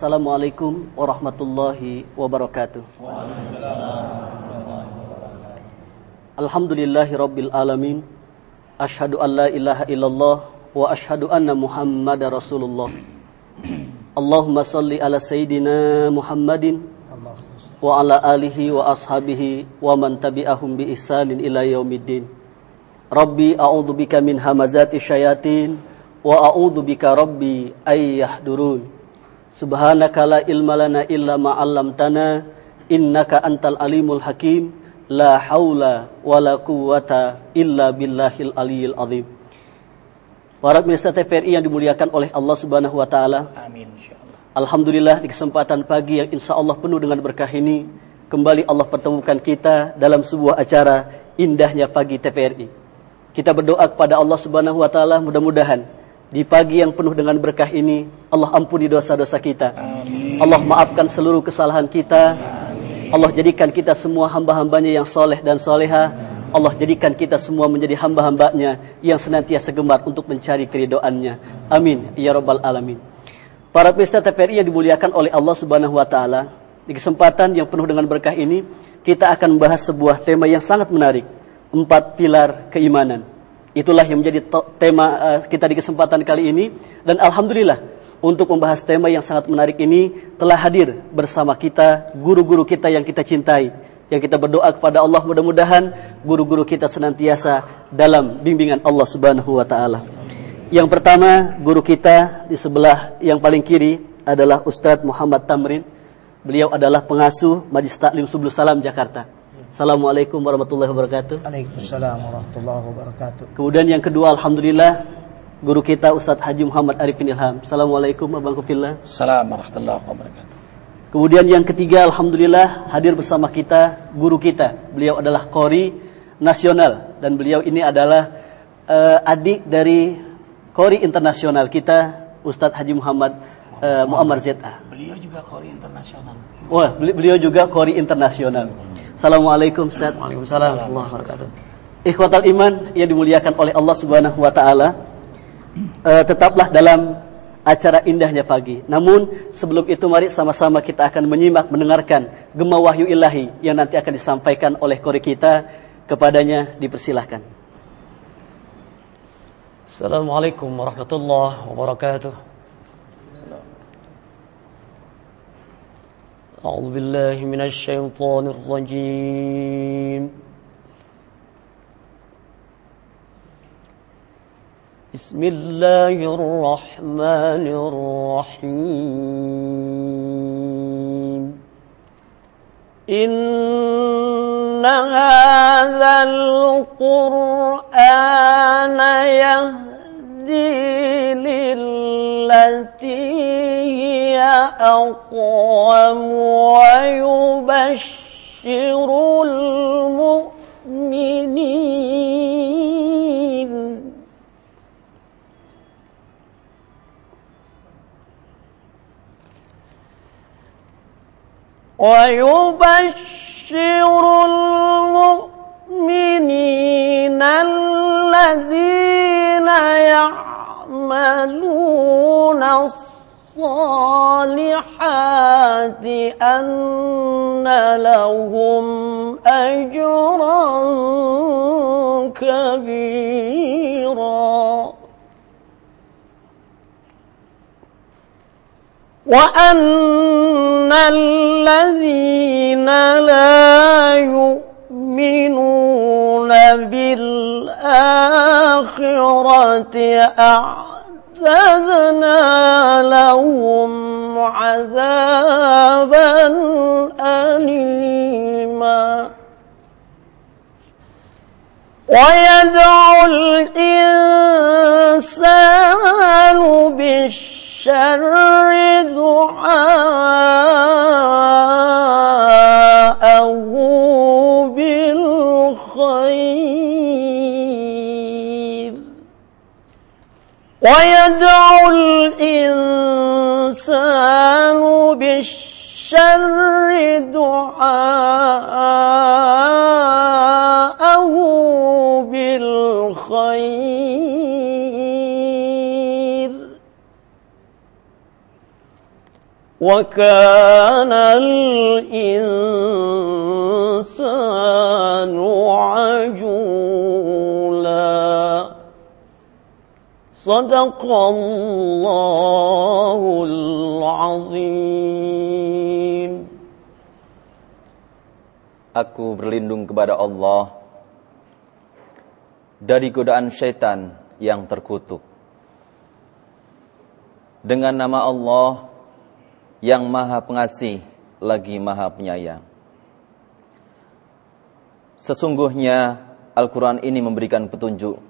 Assalamualaikum warahmatullahi wabarakatuh. Alhamdulillahi rabbil alamin. Asyhadu an la ilaha illallah wa asyhadu anna Muhammadar Rasulullah. Allahumma salli ala sayyidina Muhammadin wa ala alihi wa ashabihi wa man tabi'ahum bi ihsanin ila yaumiddin. Rabbi a'udzubika min hamazati syayatin wa a'udzubika rabbi ay yahdurun. Subhanaka la ilma lana illa ma 'allamtana innaka antal alimul hakim. La haula wala quwwata illa billahil aliyil azim. Para pemirsa TVRI yang dimuliakan oleh Allah Subhanahu wa taala. Amin insyaallah. Alhamdulillah di kesempatan pagi yang insyaallah penuh dengan berkah ini, kembali Allah pertemukan kita dalam sebuah acara indahnya pagi TVRI. Kita berdoa kepada Allah Subhanahu wa taala, mudah-mudahan di pagi yang penuh dengan berkah ini Allah ampuni dosa-dosa kita. Amin. Allah maafkan seluruh kesalahan kita. Allah jadikan kita semua hamba-hambanya yang soleh dan soleha. Allah jadikan kita semua menjadi hamba-hambanya yang senantiasa gemar untuk mencari keridhoannya. Amin ya rabbal alamin. Para pemirsa TVRI yang dimuliakan oleh Allah Subhanahu wa taala, di kesempatan yang penuh dengan berkah ini kita akan membahas sebuah tema yang sangat menarik, 4 pilar keimanan. Itulah yang menjadi tema kita di kesempatan kali ini. Dan alhamdulillah untuk membahas tema yang sangat menarik ini telah hadir bersama kita guru-guru kita yang kita cintai, yang kita berdoa kepada Allah mudah-mudahan guru-guru kita senantiasa dalam bimbingan Allah Subhanahu wa taala. Yang pertama, guru kita di sebelah yang paling kiri adalah Ustadz Muhammad Tamrin. Beliau adalah pengasuh Majlis Taklim Subul Salam Jakarta. Assalamualaikum warahmatullahi wabarakatuh. Waalaikumsalam warahmatullahi wabarakatuh. Kemudian yang kedua, alhamdulillah, guru kita Ustadz Haji Muhammad Arifin Ilham. Assalamualaikum warahmatullahi wabarakatuh. Assalamualaikum warahmatullahi wabarakatuh. Kemudian yang ketiga, alhamdulillah hadir bersama kita guru kita. Beliau adalah Qori nasional dan beliau ini adalah adik dari Qori internasional kita, Ustadz Haji Muhammad Muammar ZA. Beliau juga Qori internasional. Wah, beliau juga Qori internasional. Assalamualaikum Ustadz. Waalaikumsalam warahmatullahi wabarakatuh. Ikhwatal iman yang dimuliakan oleh Allah Subhanahu wa taala. Tetaplah dalam acara indahnya pagi. Namun sebelum itu mari sama-sama kita akan menyimak, mendengarkan gema wahyu ilahi yang nanti akan disampaikan oleh qori kita. Kepadanya dipersilahkan. Assalamualaikum warahmatullahi wabarakatuh. A'udzu billahi minasy syaithanir rajim. Bismillahirrahmanirrahim. Inna hadzal qur'ana yahdi lillati hiya aqwam wa yubashshirul mu'minin. ويبشر المؤمنين الذين يعملون الصالحات أن لهم أجرا كبيرا وأن الذين لا يؤمنون بالآخرة أعتدنا لهم عذابا أليما ويدعو الإنسان بالشر دعاءه بالخير ويدعو الإنسان بالشر دعاءه بالخير. وكان الإنسان عجولا صدق الله العظيم. Aku berlindung kepada Allah dari godaan syaitan yang terkutuk. Dengan nama Allah yang Maha Pengasih lagi Maha Penyayang. Sesungguhnya Al-Quran ini memberikan petunjuk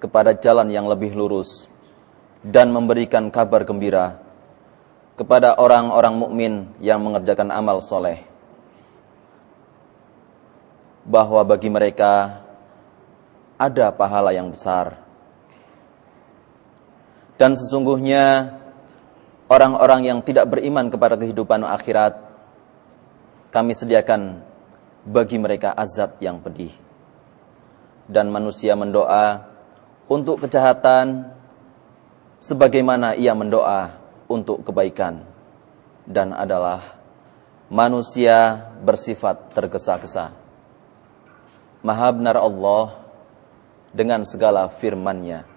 kepada jalan yang lebih lurus dan memberikan kabar gembira kepada orang-orang mukmin yang mengerjakan amal soleh, bahwa bagi mereka ada pahala yang besar. Dan sesungguhnya orang-orang yang tidak beriman kepada kehidupan akhirat, kami sediakan bagi mereka azab yang pedih. Dan manusia mendoa untuk kejahatan sebagaimana ia mendoa untuk kebaikan, dan adalah manusia bersifat tergesa-gesa. Maha benar Allah dengan segala firman-Nya.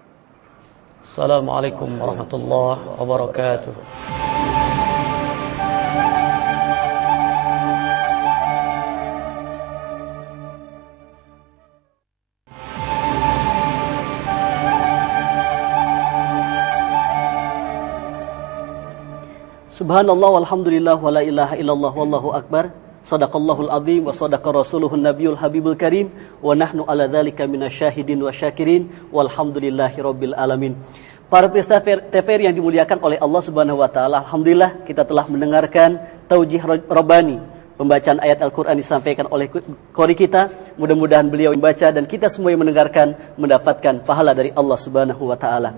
Assalamualaikum warahmatullahi wabarakatuh. Subhanallah walhamdulillah wa la ilaha illallah wallahu akbar. Sadaqallahul azim wa sadaqa rasuluhun nabiyul habibul karim. Wa nahnu ala dhalika minasyahidin wa syakirin. Walhamdulillahi rabbil alamin. Para pemirsa TVRI yang dimuliakan oleh Allah Subhanahu wa taala, alhamdulillah kita telah mendengarkan taujih Rabbani, pembacaan ayat Al-Qur'an disampaikan oleh qori kita. Mudah-mudahan beliau membaca dan kita semua yang mendengarkan mendapatkan pahala dari Allah Subhanahu wa taala.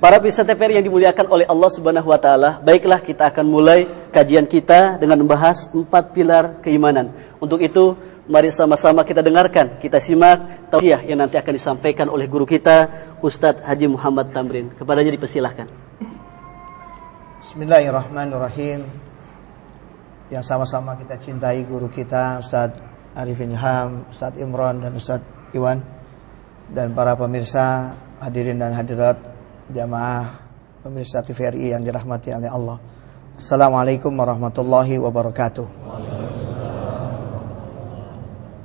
Para pemirsa TVRI yang dimuliakan oleh Allah Subhanahu wa taala, baiklah kita akan mulai kajian kita dengan membahas 4 pilar keimanan. Untuk itu, mari sama-sama kita dengarkan, kita simak tausiah yang nanti akan disampaikan oleh guru kita, Ustadz Haji Muhammad Tamrin. Kepadanya dipersilahkan. Bismillahirrahmanirrahim. Yang sama-sama kita cintai guru kita, Ustadz Arifin Ilham, Ustadz Imran dan Ustadz Iwan, dan para pemirsa hadirin dan hadirat jamaah pemirsa TVRI yang dirahmati oleh Allah. Assalamualaikum warahmatullahi wabarakatuh.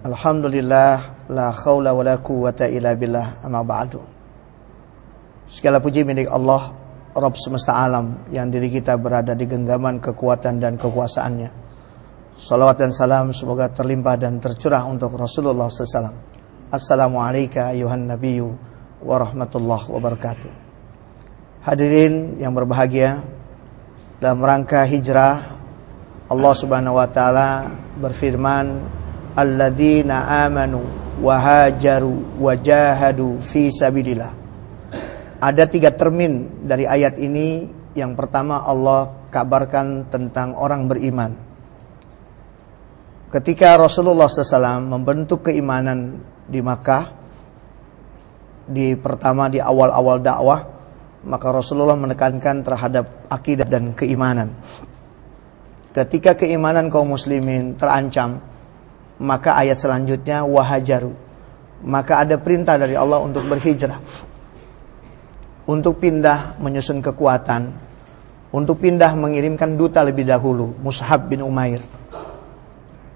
Alhamdulillah, la khawla wa la quwwata illa billah, amma ba'du. Segala puji milik Allah, Rabb semesta alam, yang diri kita berada di genggaman kekuatan dan kekuasaannya. Salawat dan salam semoga terlimpah dan tercurah untuk Rasulullah SAW. Assalamualaikum ayuhan nabiyyu wa rahmatullahi wabarakatuh. Hadirin yang berbahagia, dalam rangka hijrah, Allah Subhanahu wa taala berfirman, alladzina amanu wa hajaru wa jahadu fi sabilillah. Ada 3 termin dari ayat ini. Yang pertama, Allah kabarkan tentang orang beriman. Ketika Rasulullah SAW membentuk keimanan di Makkah, di awal-awal dakwah, maka Rasulullah menekankan terhadap akidah dan keimanan. Ketika keimanan kaum muslimin terancam, maka ayat selanjutnya wahajaru, maka ada perintah dari Allah untuk berhijrah, untuk pindah menyusun kekuatan, untuk pindah mengirimkan duta lebih dahulu, Mus'ab bin Umair.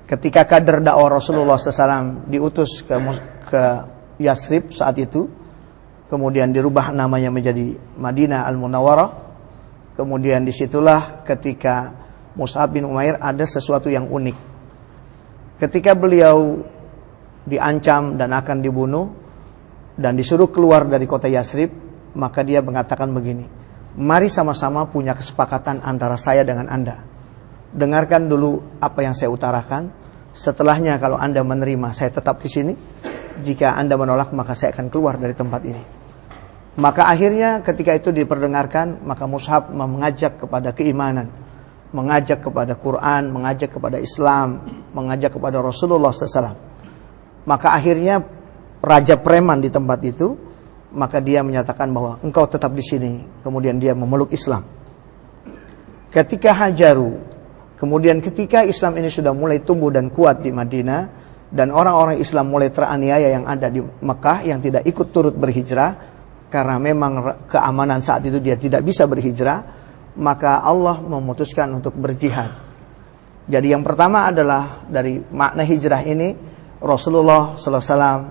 Ketika kader dakwah Rasulullah SAW diutus ke Yasrib saat itu, kemudian dirubah namanya menjadi Madinah Al-Munawwarah. Kemudian disitulah ketika Mus'ab bin Umair ada sesuatu yang unik. Ketika beliau diancam dan akan dibunuh dan disuruh keluar dari kota Yasrib, maka dia mengatakan begini, mari sama-sama punya kesepakatan antara saya dengan Anda. Dengarkan dulu apa yang saya utarakan. Setelahnya kalau Anda menerima, saya tetap di sini. Jika Anda menolak, maka saya akan keluar dari tempat ini. Maka akhirnya ketika itu diperdengarkan, maka Mus'ab mengajak kepada keimanan, mengajak kepada Quran, mengajak kepada Islam, mengajak kepada Rasulullah SAW. Maka akhirnya raja preman di tempat itu, maka dia menyatakan bahwa engkau tetap di sini. Kemudian dia memeluk Islam. ketika hajaru, kemudian ketika Islam ini sudah mulai tumbuh dan kuat di Madinah, dan orang-orang Islam mulai teraniaya yang ada di Mekah yang tidak ikut turut berhijrah, karena memang keamanan saat itu dia tidak bisa berhijrah, maka Allah memutuskan untuk berjihad. Jadi yang pertama adalah dari makna hijrah ini, Rasulullah SAW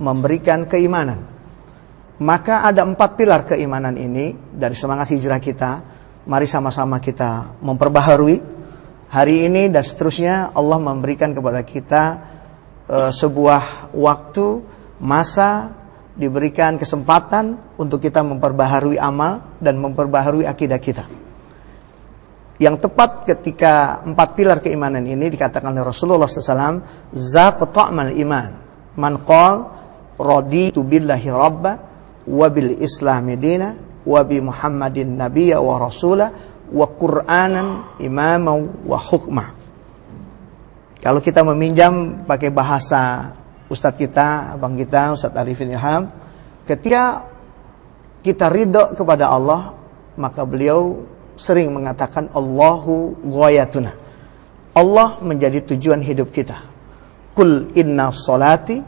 memberikan keimanan. Maka ada 4 pilar keimanan ini dari semangat hijrah kita. Mari sama-sama kita memperbaharui. Hari ini dan seterusnya Allah memberikan kepada kita sebuah waktu, masa, diberikan kesempatan untuk kita memperbaharui amal dan memperbaharui akidah kita. Yang tepat ketika 4 pilar keimanan ini dikatakan oleh Rasulullah SAW, Zaq ta'mal iman, man qal raditu billahi rabba wa bil islami dina wa bi Muhammadin nabiyya wa rasula wa qur'anan imama wa hukma. Kalau kita meminjam pakai bahasa ustadz kita, abang kita, Ustadz Arifin Ilham, ketika kita ridho kepada Allah, maka beliau sering mengatakan Allahu ghayatuna. Allah menjadi tujuan hidup kita. Qul inna salati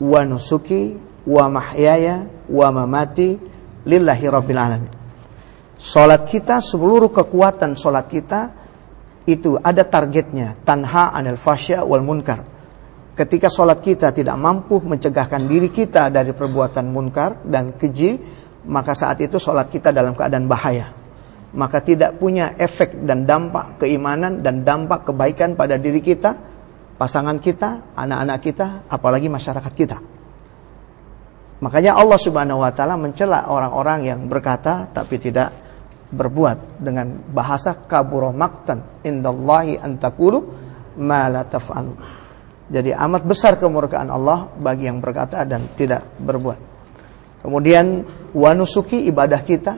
wa nusuki wa mahyaya wa mamati lillahi rabbil alamin. Salat kita, seluruh kekuatan salat kita itu ada targetnya, tanha anil fasya wal munkar. Ketika salat kita tidak mampu mencegahkan diri kita dari perbuatan munkar dan keji, maka saat itu salat kita dalam keadaan bahaya. Maka tidak punya efek dan dampak keimanan dan dampak kebaikan pada diri kita, pasangan kita, anak-anak kita, apalagi masyarakat kita. Makanya Allah Subhanahu wa taala mencela orang-orang yang berkata tapi tidak berbuat dengan bahasa kabura maqtan indallahi an taqulu ma la taf'alu. Jadi amat besar kemurkaan Allah bagi yang berkata dan tidak berbuat. Kemudian wa nusuki, ibadah kita,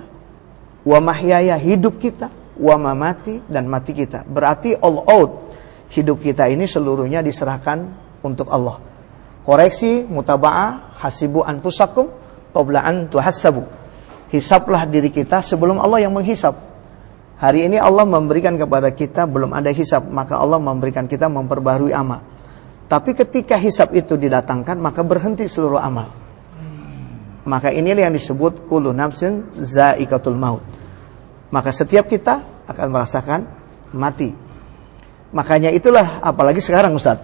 wa mahyaya, hidup kita, wa mamati, dan mati kita. Berarti all out, hidup kita ini seluruhnya diserahkan untuk Allah. Koreksi, mutaba'ah, hasibu anfusakum qabla an tuhassabu. Hisablah diri kita sebelum Allah yang menghisab. Hari ini Allah memberikan kepada kita belum ada hisab, maka Allah memberikan kita memperbarui amal. Tapi ketika hisab itu didatangkan, maka berhenti seluruh amal. Maka inilah yang disebut kullu nafsin za'iqatul maut. Maka setiap kita akan merasakan mati. Makanya itulah, apalagi sekarang Ustaz,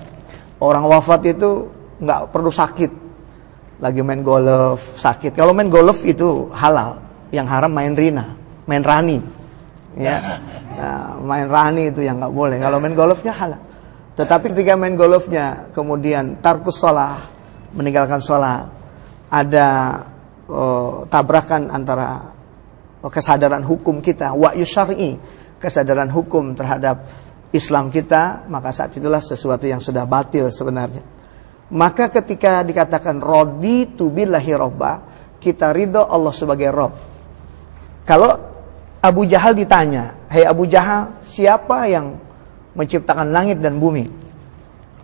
orang wafat itu nggak perlu sakit. Lagi main golf sakit. Kalau main golf itu halal, yang haram main rina, main rani. Ya, nah, main rani itu yang nggak boleh. Kalau main golfnya halal. Tetapi ketika main golfnya kemudian tarkus sholat, meninggalkan sholat, ada tabrakan antara kesadaran hukum kita, wa'yu syar'i, kesadaran hukum terhadap Islam kita, maka saat itulah sesuatu yang sudah batil sebenarnya. Maka ketika dikatakan raditu billahi robba, kita ridho Allah sebagai Rob. Kalau Abu Jahal ditanya, "Hai Abu Jahal, siapa yang menciptakan langit dan bumi?"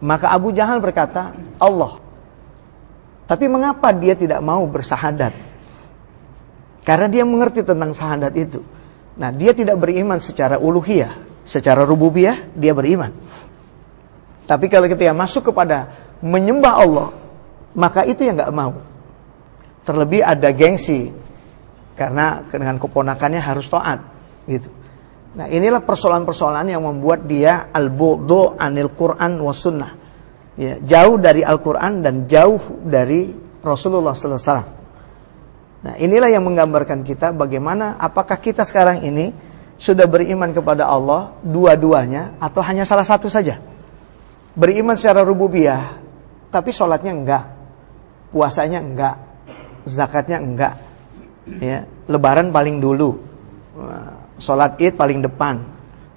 Maka Abu Jahal berkata, Allah. Tapi mengapa dia tidak mau bersahadat? Karena dia mengerti tentang sahadat itu. Nah, dia tidak beriman secara uluhiyah, secara rububiyah dia beriman. Tapi kalau ketika masuk kepada menyembah Allah, maka itu yang nggak mau. Terlebih ada gengsi, karena dengan keponakannya harus taat, gitu. Nah, inilah persoalan-persoalan yang membuat dia al-bu'du anil Quran was sunnah. Ya, jauh dari Al-Quran dan jauh dari Rasulullah sallallahu alaihi wasallam. Nah, inilah yang menggambarkan kita bagaimana, apakah kita sekarang ini sudah beriman kepada Allah dua-duanya atau hanya salah satu saja. Beriman secara rububiyah, tapi sholatnya enggak, puasanya enggak, zakatnya enggak, ya, lebaran paling dulu, sholat id paling depan,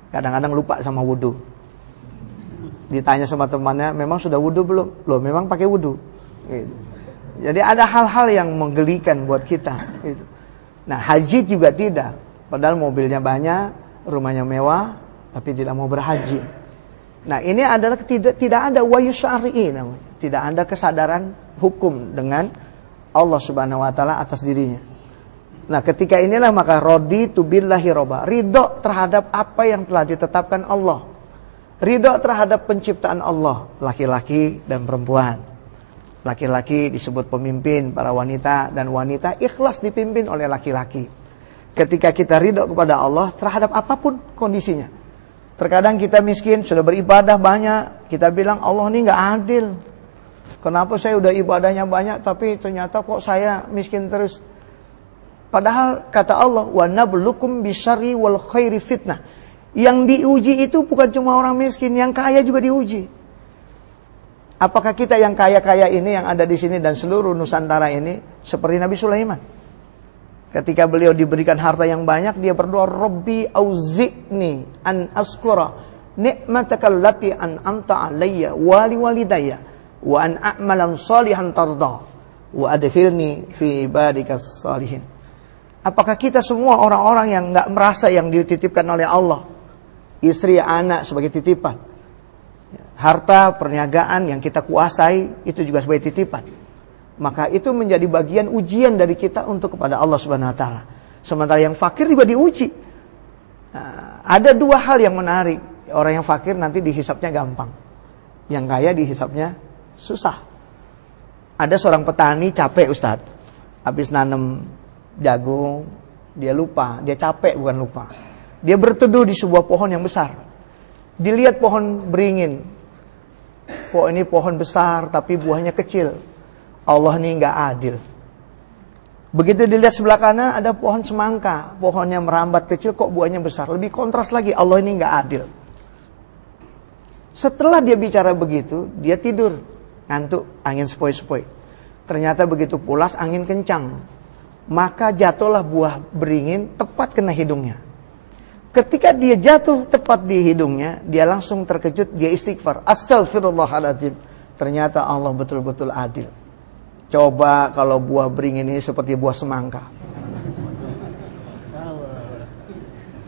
kadang-kadang lupa sama wudhu. Ditanya sama temannya, memang sudah wudhu belum? Loh, memang pakai wudhu. Gitu. Jadi ada hal-hal yang menggelikan buat kita. Gitu. Nah, haji juga tidak. Padahal mobilnya banyak, rumahnya mewah, tapi tidak mau berhaji. Nah, ini adalah tidak ada wa'yu syar'i namanya. Tidak ada kesadaran hukum dengan Allah Subhanahu wa taala atas dirinya. Nah, ketika inilah maka raditu billahi robba, ridho terhadap apa yang telah ditetapkan Allah, ridho terhadap penciptaan Allah, laki-laki dan perempuan. Laki-laki disebut pemimpin para wanita, dan wanita ikhlas dipimpin oleh laki-laki. Ketika kita ridho kepada Allah terhadap apapun kondisinya. Terkadang kita miskin, sudah beribadah banyak, kita bilang Allah ini nggak adil. Kenapa saya udah ibadahnya banyak tapi ternyata kok saya miskin terus? Padahal kata Allah, wa nablukum bisyarri wal khairi fitnah. Yang diuji itu bukan cuma orang miskin, yang kaya juga diuji. Apakah kita yang kaya-kaya ini yang ada di sini dan seluruh Nusantara ini seperti Nabi Sulaiman? Ketika beliau diberikan harta yang banyak, dia berdoa, Rabbi auzi'ni an askura ni'mataka allati an'amta alayya wa liwalidayya wa an a'malan salihan tarda wa adkhilni fi ibadikas salihin. Apakah kita semua orang-orang yang nggak merasa yang dititipkan oleh Allah, istri, anak sebagai titipan, harta, perniagaan yang kita kuasai itu juga sebagai titipan, maka itu menjadi bagian ujian dari kita untuk kepada Allah Subhanahu Wa Taala. Sementara yang fakir juga diuji. Nah, ada dua hal yang menarik. Orang yang fakir nanti dihisapnya gampang, yang kaya dihisapnya susah. Ada seorang petani capek, Ustadz, habis nanam jagung, dia lupa, dia capek bukan lupa. Dia berteduh di sebuah pohon yang besar. Dilihat pohon beringin. Kok ini pohon besar tapi buahnya kecil. Allah ini nggak adil. Begitu dilihat sebelah kanan ada pohon semangka, pohonnya merambat kecil kok buahnya besar. Lebih kontras lagi, Allah ini nggak adil. Setelah dia bicara begitu, dia tidur, ngantuk, angin sepoi-sepoi. Ternyata begitu pulas angin kencang. Maka jatuhlah buah beringin tepat kena hidungnya. Ketika dia jatuh tepat di hidungnya, dia langsung terkejut, dia istighfar, Astaghfirullahaladzim. Ternyata Allah betul-betul adil. Coba kalau buah beringin ini seperti buah semangka,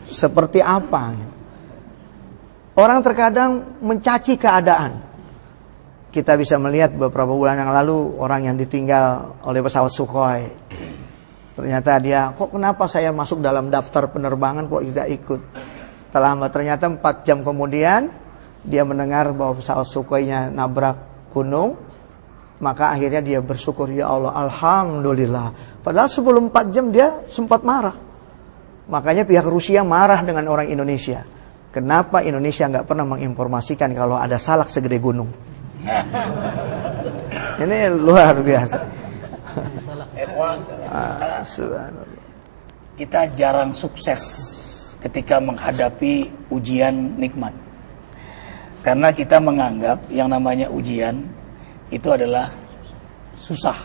seperti apa? Orang terkadang mencaci keadaan. Kita bisa melihat beberapa bulan yang lalu orang yang ditinggal oleh pesawat Sukhoi. Ternyata dia, kok kenapa saya masuk dalam daftar penerbangan kok tidak ikut. Ternyata 4 jam kemudian dia mendengar bahwa pesawat Sukhoi-nya nabrak gunung. Maka akhirnya dia bersyukur, ya Allah, Alhamdulillah. Padahal sebelum 4 jam dia sempat marah. Makanya pihak Rusia marah dengan orang Indonesia. Kenapa Indonesia nggak pernah menginformasikan kalau ada salak segede gunung? Ini luar biasa. Kita jarang sukses ketika menghadapi ujian nikmat. Karena kita menganggap yang namanya ujian itu adalah susah.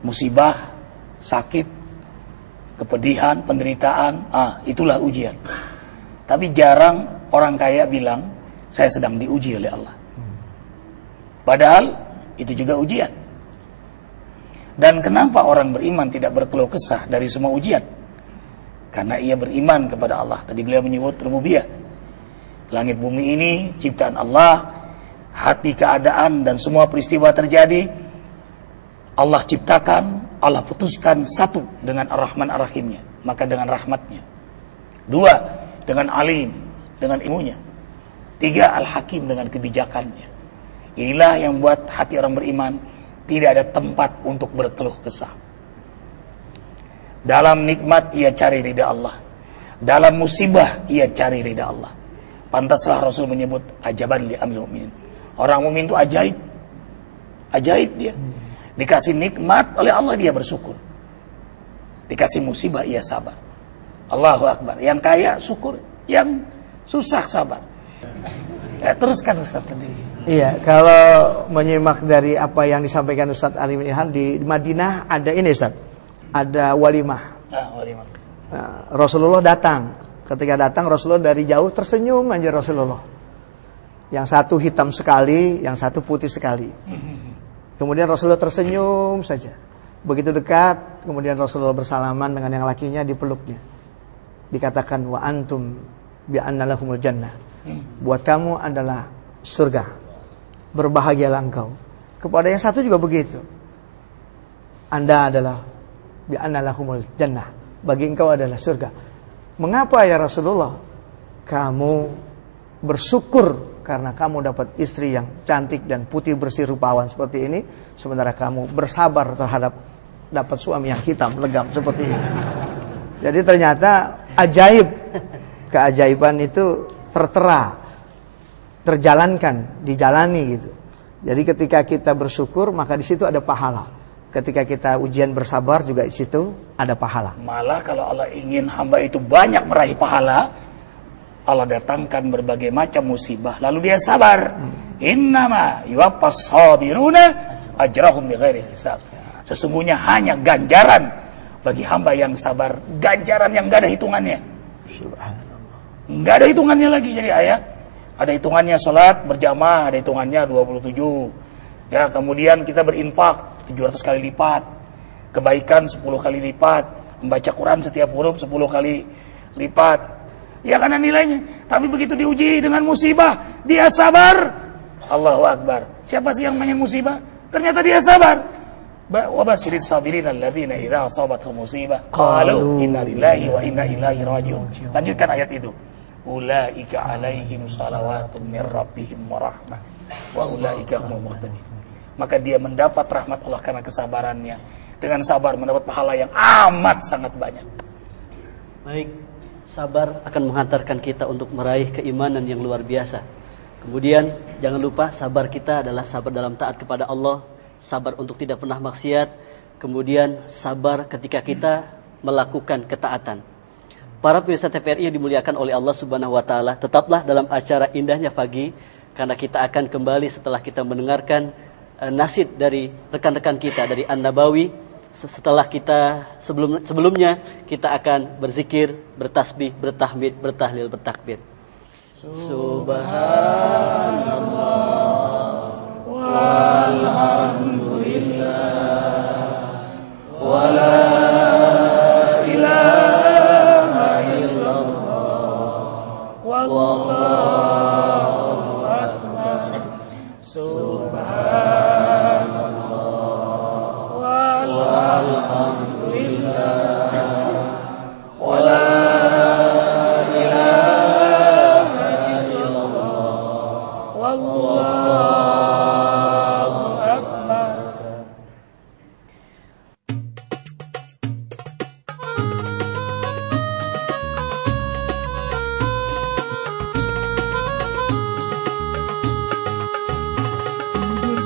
Musibah, sakit, kepedihan, penderitaan, itulah ujian. Tapi jarang orang kaya bilang, saya sedang diuji oleh Allah. Padahal itu juga ujian. Dan kenapa orang beriman tidak berkeluh kesah dari semua ujian? Karena ia beriman kepada Allah. Tadi beliau menyebut rububiyah. Langit bumi ini ciptaan Allah, hati, keadaan dan semua peristiwa terjadi Allah ciptakan, Allah putuskan satu dengan Ar-Rahman Ar-Rahimnya, maka dengan rahmatnya. 2, dengan alim, dengan ilmunya. 3, Al-Hakim dengan kebijakannya. Inilah yang buat hati orang beriman tidak ada tempat untuk berkeluh kesah. Dalam nikmat ia cari ridha Allah, dalam musibah ia cari ridha Allah. Pantaslah Rasul menyebut ajaban li amril mu'minin. Orang mukmin itu ajaib. Ajaib dia. Dikasih nikmat oleh Allah dia bersyukur. Dikasih musibah ia sabar. Allahu Akbar. Yang kaya syukur, yang susah sabar. Teruskan Ustaz tadi. Iya, kalau menyimak dari apa yang disampaikan Ustaz Ali bin Ilham, di Madinah ada ini Ustaz, ada walimah. Walimah. Rasulullah datang. Ketika datang Rasulullah dari jauh tersenyum aja Rasulullah. Yang satu hitam sekali, yang satu putih sekali. Kemudian Rasulullah tersenyum saja. Begitu dekat, kemudian Rasulullah bersalaman dengan yang lakinya, dipeluknya. Dikatakan wa antum bi anna lahumul jannah. Buat kamu adalah surga. Berbahagialah engkau. Kepada yang satu juga begitu. Anda adalah bi anna lahumul jannah. Bagi engkau adalah surga. Mengapa ya Rasulullah? Kamu bersyukur karena kamu dapat istri yang cantik dan putih bersih rupawan seperti ini, sementara kamu bersabar terhadap dapat suami yang hitam legam seperti ini. Jadi ternyata ajaib, keajaiban itu tertera, terjalankan, dijalani gitu. Jadi ketika kita bersyukur maka di situ ada pahala. Ketika kita ujian bersabar juga di situ ada pahala. Malah kalau Allah ingin hamba itu banyak meraih pahala, Allah datangkan berbagai macam musibah lalu dia sabar. Innama yuwaffas sabiruna ajrahum bighairi hisab. Sesungguhnya hanya ganjaran bagi hamba yang sabar, ganjaran yang enggak ada hitungannya. Subhanallah. Enggak ada hitungannya lagi. Jadi ayat ada hitungannya salat berjamaah, ada hitungannya 27. Ya, kemudian kita berinfak 700 kali lipat, kebaikan 10 kali lipat, membaca Quran setiap huruf 10 kali lipat. Ya karena nilainya. Tapi begitu diuji dengan musibah, dia sabar. Allahu Akbar. Siapa sih yang main musibah? Ternyata dia sabar. Wa basyiris sabirin alladzina idza asabatuhum musibah qalu inna lillahi wa inna ilaihi raji'un. Lanjutkan ayat itu. Ulaika alaihim salawatun mir rabbihim wa rahmah wa ulaika humul muhtadin. Maka dia mendapat rahmat Allah karena kesabarannya. Dengan sabar mendapat pahala yang amat sangat banyak. Baik, sabar akan menghantarkan kita untuk meraih keimanan yang luar biasa. Kemudian jangan lupa sabar kita adalah sabar dalam taat kepada Allah, sabar untuk tidak pernah maksiat, kemudian sabar ketika kita melakukan ketaatan. Para pemirsa TVRI yang dimuliakan oleh Allah Subhanahu wa taala, tetaplah dalam acara Indahnya Pagi karena kita akan kembali setelah kita mendengarkan nasid dari rekan-rekan kita dari An-Nabawi. Setelah kita sebelumnya kita akan berzikir, bertasbih, bertahmid, bertahlil, bertakbir. Subhanallah walhamdulillah wala ilaha illallah wallahu akbar.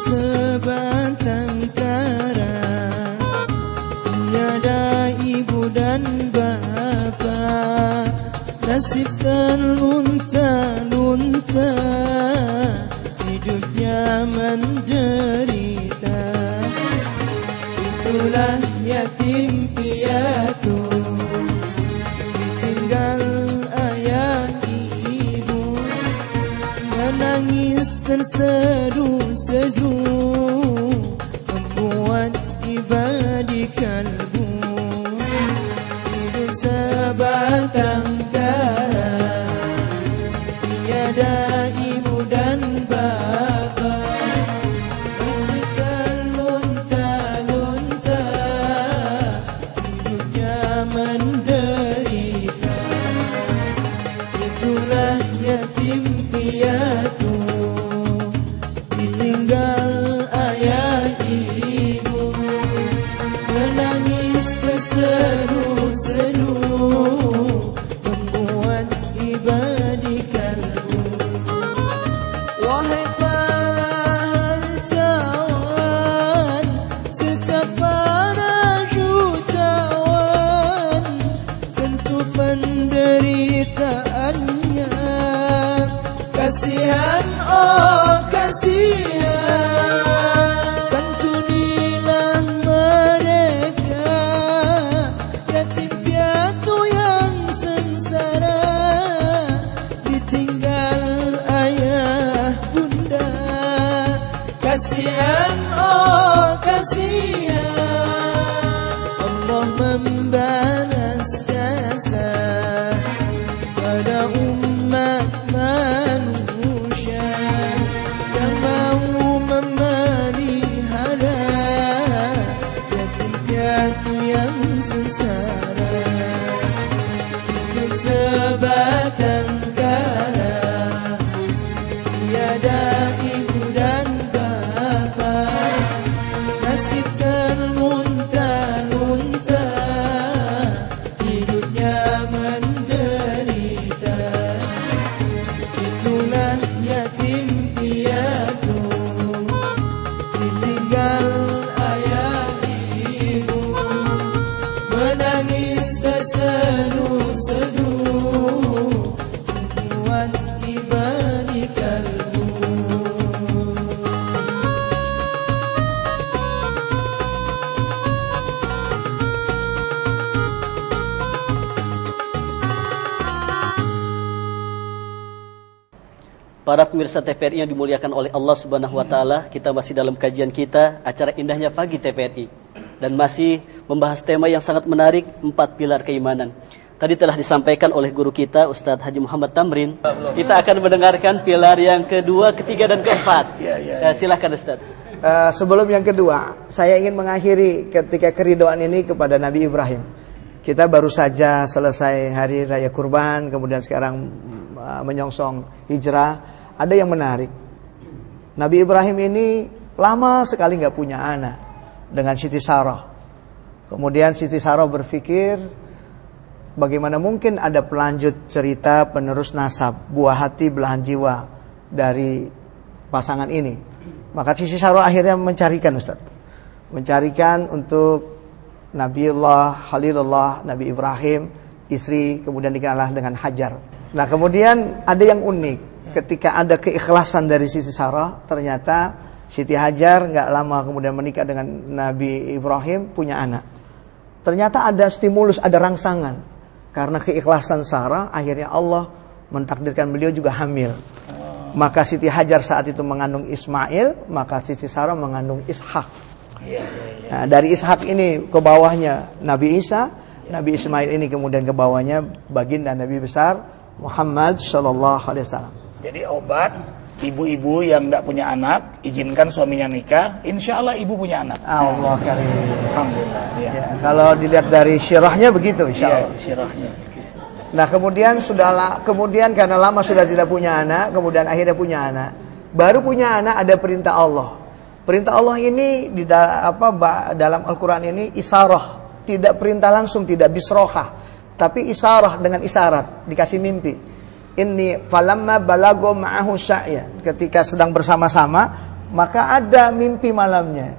Sebatang kara, tiada ibu dan bapa, nasib terlunta-lunta, hidupnya menderita. Itulah yatim piatu, ditinggal ayah ibu, menangis terseduh-seduh, membuat iba di kalbu. Hidup sebatang kara, tiada ibu dan bapa, masih terlunta-lunta, hidupnya menderita. Itulah yatim piatu, ditinggal ayah ibu, menangis terseduh-seduh, membuat iba di kalbu. Wahai para hartawan serta para jutawan, tentu penderitaannya kasihan, oh kasihan. Santunilah mereka, yatim piatu yang sengsara, ditinggal ayah bunda. Kasihan, oh kasihan. Allah membalas jasa pada umat manusia yang mau memelihara yatim piatu yang Para pemirsa TVRI yang dimuliakan oleh Allah Subhanahu wa taala, kita masih dalam kajian kita acara indahnya pagi TVRI dan masih membahas tema yang sangat menarik, 4 pilar keimanan. Tadi telah disampaikan oleh guru kita Ustadz Haji Muhammad Tamrin. Kita akan mendengarkan pilar yang kedua, ketiga dan keempat. Silahkan Ustadz. Sebelum yang kedua, saya ingin mengakhiri ketika keridoan ini kepada Nabi Ibrahim. Kita baru saja selesai hari raya kurban, kemudian sekarang menyongsong hijrah. Ada yang menarik. Nabi Ibrahim ini lama sekali nggak punya anak dengan Siti Sarah. Kemudian Siti Sarah berpikir, bagaimana mungkin ada pelanjut cerita penerus nasab, buah hati belahan jiwa dari pasangan ini. Maka Siti Sarah akhirnya mencarikan, Ustaz. Mencarikan untuk Nabiullah, Khalilullah, Nabi Ibrahim, istri, kemudian dikenal dengan Hajar. Nah, kemudian ada yang unik. Ketika ada keikhlasan dari Siti Sarah, ternyata Siti Hajar nggak lama kemudian menikah dengan Nabi Ibrahim, punya anak. Ternyata ada stimulus, ada rangsangan. Karena keikhlasan Sarah, akhirnya Allah mentakdirkan beliau juga hamil. Maka Siti Hajar saat itu mengandung Ismail, maka Siti Sarah mengandung Ishak. Nah, dari Ishak ini ke bawahnya Nabi Isa, Nabi Ismail ini kemudian ke bawahnya baginda Nabi besar Muhammad sallallahu alaihi wasallam. Jadi obat ibu-ibu yang tidak punya anak, izinkan suaminya nikah, insya Allah ibu punya anak. Allah karim. Alhamdulillah. Ya. Ya, kalau dilihat dari syirahnya begitu, insya Allah. Ya, syirahnya. Nah, kemudian karena lama sudah tidak punya anak, kemudian akhirnya punya anak. Baru punya anak ada perintah Allah. Perintah Allah ini dalam Al-Quran ini isarah, tidak perintah langsung, tidak bisrohah, tapi isarah dengan isyarat, dikasih mimpi. Ini falamma balago ma'ahu sya'ya, ketika sedang bersama-sama, maka ada mimpi malamnya.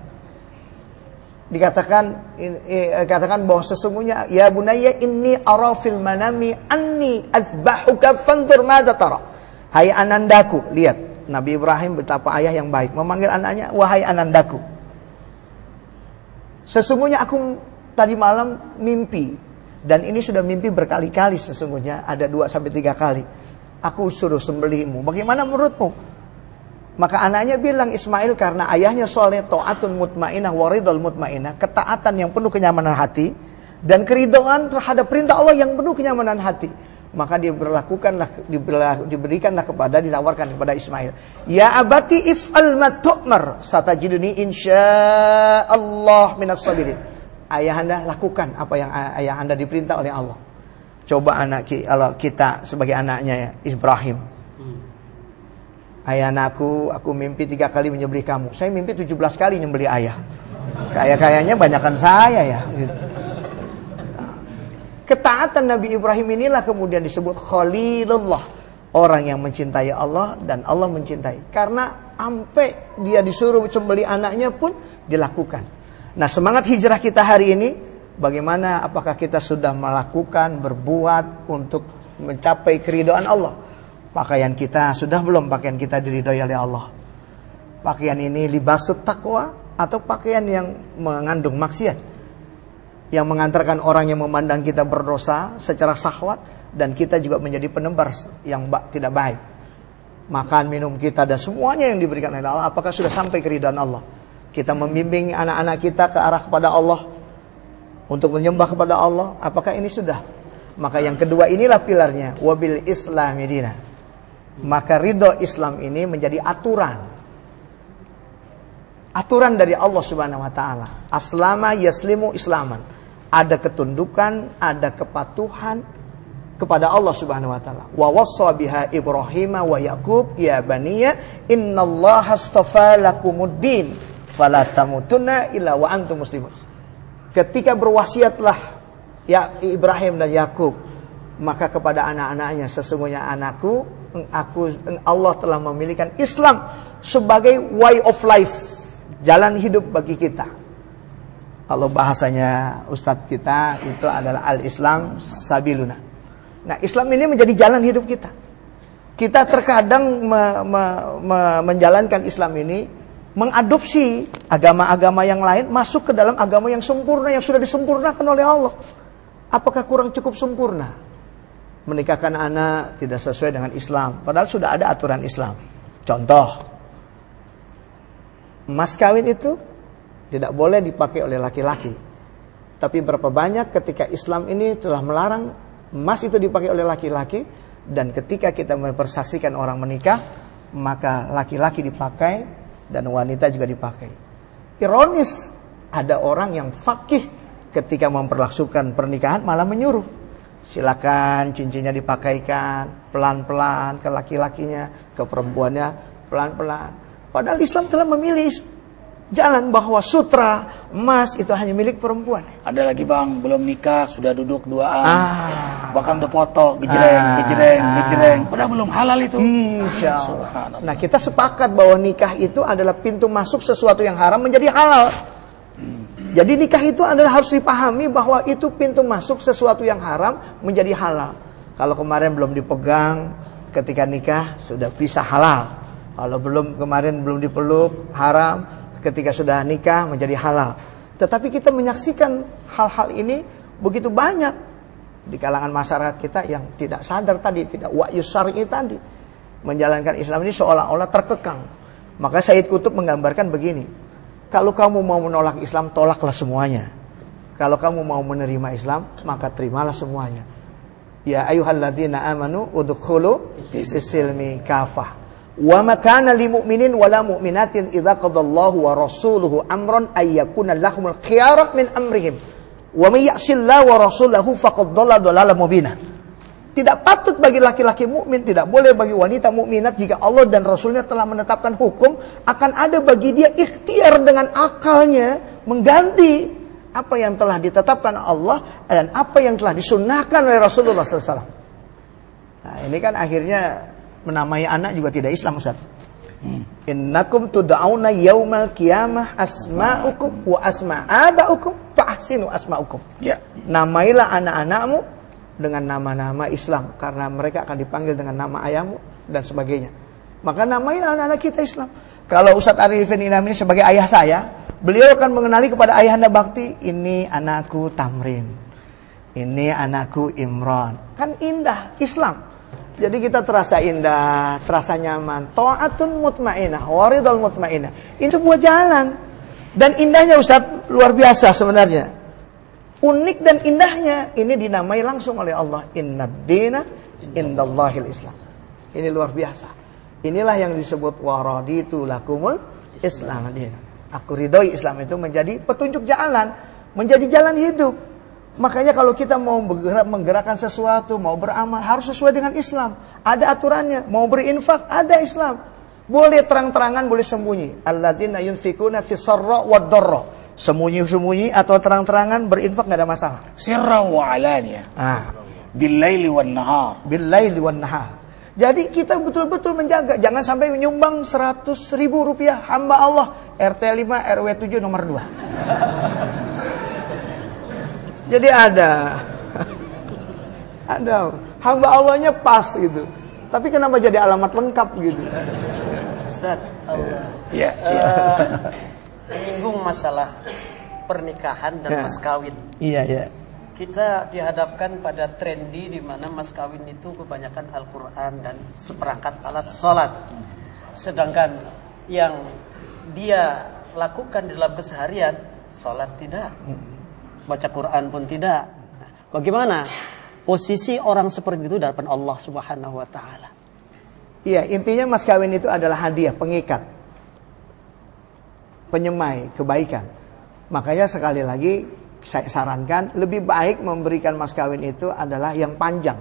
Dikatakan bahwa sesungguhnya ya bunayya inni ara fil manami anni azbahuka fanzur madza tara. Hai anandaku, lihat Nabi Ibrahim betapa ayah yang baik memanggil anaknya wahai anandaku. Sesungguhnya aku tadi malam mimpi, dan ini sudah mimpi berkali-kali, sesungguhnya ada 2-3 kali. Aku suruh sembelihmu. Bagaimana menurutmu? Maka anaknya bilang Ismail, karena ayahnya soleh, ta'atun mutmainah waridul mutmainah, ketaatan yang penuh kenyamanan hati dan keridhaan terhadap perintah Allah yang penuh kenyamanan hati. Maka diberikanlah ditawarkan kepada Ismail. Ya abati if'al ma tu'mar satajiduni insyaallah minas sabirin. Ayahanda lakukan apa yang ayahanda diperintah oleh Allah. Coba kita sebagai anaknya ya, Ibrahim. Ayah anakku, aku mimpi 3 kali menyembelih kamu. Saya mimpi 17 kali menyembelih ayah. Kayaknya banyakan saya ya. Gitu. Ketaatan Nabi Ibrahim inilah kemudian disebut Khalilullah. Orang yang mencintai Allah dan Allah mencintai. Karena sampai dia disuruh sembelih anaknya pun dilakukan. Nah, semangat hijrah kita hari ini, bagaimana, apakah kita sudah melakukan, berbuat untuk mencapai keridhaan Allah? Pakaian kita sudah belum pakaian kita diridhoi oleh Allah? Pakaian ini libasut taqwa atau pakaian yang mengandung maksiat, yang mengantarkan orang yang memandang kita berdosa secara syahwat, dan kita juga menjadi penebar yang tidak baik. Makan, minum kita dan semuanya yang diberikan oleh Allah, apakah sudah sampai keridhaan Allah? Kita membimbing anak-anak kita ke arah kepada Allah, untuk menyembah kepada Allah, apakah ini sudah? Maka yang kedua inilah pilarnya, wabil islami dina. Maka ridho Islam ini menjadi aturan dari Allah Subhanahu wa taala. Aslama yaslimu islaman. Ada ketundukan, ada kepatuhan kepada Allah Subhanahu wa taala. Wa wassa biha Ibrahim wa Yaqub ya baniya innallaha astafa lakumuddin fala tamutunna illa wa antum muslimun. Ketika berwasiatlah ya Ibrahim dan Yakub, maka kepada anak-anaknya, sesungguhnya Allah telah memilihkan Islam sebagai way of life, jalan hidup bagi kita. Kalau bahasanya Ustadz kita itu adalah al-Islam sabiluna. Nah, Islam ini menjadi jalan hidup kita. Kita terkadang menjalankan Islam ini, mengadopsi agama-agama yang lain, masuk ke dalam agama yang sempurna, yang sudah disempurnakan oleh Allah. Apakah kurang cukup sempurna? menikahkan anak tidak sesuai dengan Islam, padahal sudah ada aturan Islam. Contoh, mas kawin itu tidak boleh dipakai oleh laki-laki. Tapi berapa banyak ketika Islam ini telah melarang emas itu dipakai oleh laki-laki, dan ketika kita mempersaksikan orang menikah, maka laki-laki dipakai dan wanita juga dipakai. Ironis, ada orang yang fakih ketika memperlakukan pernikahan malah menyuruh, silakan cincinnya dipakaikan pelan-pelan ke laki-lakinya, ke perempuannya pelan-pelan. Padahal Islam telah memilih jalan bahwa sutra emas itu hanya milik perempuan. Ada lagi bang, belum nikah sudah duduk duaan, bahkan udah foto gejreng, padahal belum halal itu. Insya Allah. Nah, kita sepakat bahwa nikah itu adalah pintu masuk sesuatu yang haram menjadi halal. Jadi nikah itu adalah harus dipahami bahwa itu pintu masuk sesuatu yang haram menjadi halal. Kalau kemarin belum dipegang, ketika nikah sudah bisa halal. Kalau kemarin belum dipeluk, haram. Ketika sudah nikah menjadi halal. Tetapi kita menyaksikan hal-hal ini begitu banyak di kalangan masyarakat kita yang tidak sadar tadi, tidak wa'yu syar'i tadi. Menjalankan Islam ini seolah-olah terkekang. Maka Sayyid Qutb menggambarkan begini. Kalau kamu mau menolak Islam, tolaklah semuanya. Kalau kamu mau menerima Islam, maka terimalah semuanya. Ya ayyuhalladzina amanu udkhulu fis-silmi kafah. Wa ma kana lil mu'minin wala mu'minatin idza qadallahu wa rasuluhu amran ay yakuna lahumul khiyarah min amrihim. Wa may ya'sillaha wa rasulahu faqad dhalla dhalalan mubina. Tidak patut bagi laki-laki mukmin, tidak boleh bagi wanita mukminat jika Allah dan Rasulnya telah menetapkan hukum, akan ada bagi dia ikhtiar dengan akalnya mengganti apa yang telah ditetapkan Allah dan apa yang telah disunnahkan oleh Rasulullah SAW. Nah, ini kan akhirnya menamai anak juga tidak Islam, Ustaz. Innakum tud'auna yaumal qiyamah asma'ukum wa asma'aba'ukum fa ahsinu asma'ukum. Ya. Namailah anak-anakmu dengan nama-nama Islam karena mereka akan dipanggil dengan nama ayahmu dan sebagainya. Maka namailah anak-anak kita Islam. Kalau Ustaz Arifin Inam ini sebagai ayah saya, beliau akan mengenali kepada ayahanda bakti, ini anakku Tamrin, ini anakku Imran. Kan indah Islam. Jadi kita terasa indah, terasa nyaman. Ta'atun mutmainah, waridul mutmainah. Ini sebuah jalan. Dan indahnya Ustaz luar biasa sebenarnya. Unik dan indahnya ini dinamai langsung oleh Allah. Innad dina indallahil Islam. Ini luar biasa. Inilah yang disebut waraditu lakumul Islam. Aku ridhoi Islam itu menjadi petunjuk jalan, menjadi jalan hidup. Makanya kalau kita mau menggerakkan sesuatu, mau beramal, harus sesuai dengan Islam. Ada aturannya. Mau berinfak, ada Islam. Boleh terang-terangan, boleh sembunyi. Alladzina yunfikuna fis sarra wad dharra. Sembunyi-sembunyi atau terang-terangan berinfak nggak ada masalah. Sirra wa alaniya. Bil-laili wan nahar. Bil-laili wan nahar. Jadi kita betul-betul menjaga. Jangan sampai menyumbang 100.000 rupiah. Hamba Allah. RT 5 RW 7 nomor 2. Jadi ada hamba Allahnya pas gitu. Tapi kenapa jadi alamat lengkap gitu? Ustaz, ya, menyinggung masalah pernikahan dan mas kawin. Iya. Kita dihadapkan pada trendi di mana mas kawin itu kebanyakan Al-Quran dan seperangkat alat sholat. Sedangkan yang dia lakukan dalam keseharian, sholat tidak. Baca Quran pun tidak. Bagaimana posisi orang seperti itu di hadapan Allah Subhanahu wa taala? Iya, intinya mas kawin itu adalah hadiah, pengikat, penyemai kebaikan. Makanya sekali lagi saya sarankan lebih baik memberikan mas kawin itu adalah yang panjang,